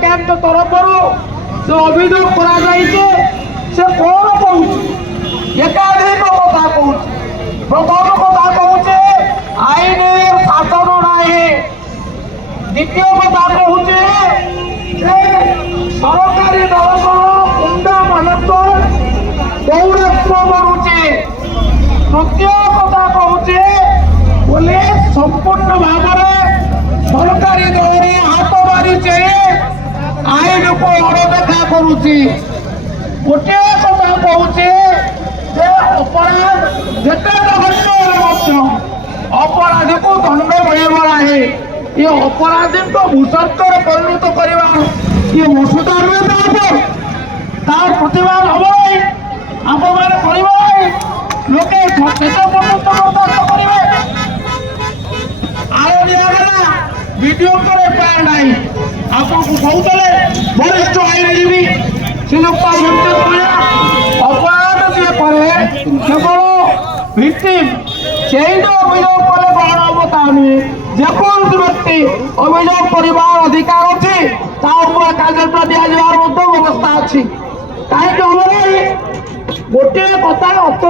camp তরফରୁ যে অভিযোগ করা যাইছে সে কোন কହୁଛି একাধিক কথা কହୁଛି প্রথম কথা কହୁছে আইনের শাসন নাই দ্বিতীয় কথা কହୁছে যে সরকারি দলগুলো গুন্ডা ମାନଙ୍କର দৌরাত্ম্য বଢୁଛି তৃতীয় কথা কହୁছে পুলিশ সম্পূর্ণ ভাবে সরকারি দলরে হাত মারিছে আইনକୁ অণদেখা କରୁଛି গোটে কথা কହୁছে যে অপরাধ যেতে জঘন্য ମଧ୍ୟ অপরাধীକୁ দণ্ড ମିଳିବ ନାହିଁ ଏ ଅପରାଧୀଙ୍କୁ ଭୂସତ୍ୱରେ ପରିଣତ କରିବା ଇଏ ମସୁଦା ନୁହେଁ ତାର ପ୍ରତିବାଦ ହବ ଆପଣମାନେ କରିବେ ଲୋକେ କେତେ ପର୍ଯ୍ୟନ୍ତ ବରଦାସ୍ତ କରିବେ ଆୟ ନିଆଗଲା ଭିଡ଼ିଓଙ୍କର ଏଫଆଇଆର ନାହିଁ ଆପଣଙ୍କୁ କହୁଥିଲେ ବରିଷ୍ଠ ଆଇନଜୀବୀ ଶ୍ରୀଯୁକ୍ତ ଭେଙ୍କଟେଶ ମହାନା ଅପରାଧ ଯିଏ କରେ କେବଳ ଭିକ୍ଟିମ୍ ସେଇଟା ଅଭିଯୋଗ କଲେ କ'ଣ ହବ ତା ନୁହେଁ ଯେକୌଣସି ବ୍ୟକ୍ତି ଅଭିଯୋଗ କରିବାର ଅଧିକାର ଅଛି ତା ଉପରେ କାର୍ଯ୍ୟାନୁଷ୍ଠାନ ଦିଆଯିବାର ମଧ୍ୟ ବ୍ୟବସ୍ଥା ଅଛି କାହିଁକି ହବ ନାହିଁ ଗୋଟିଏ କଥା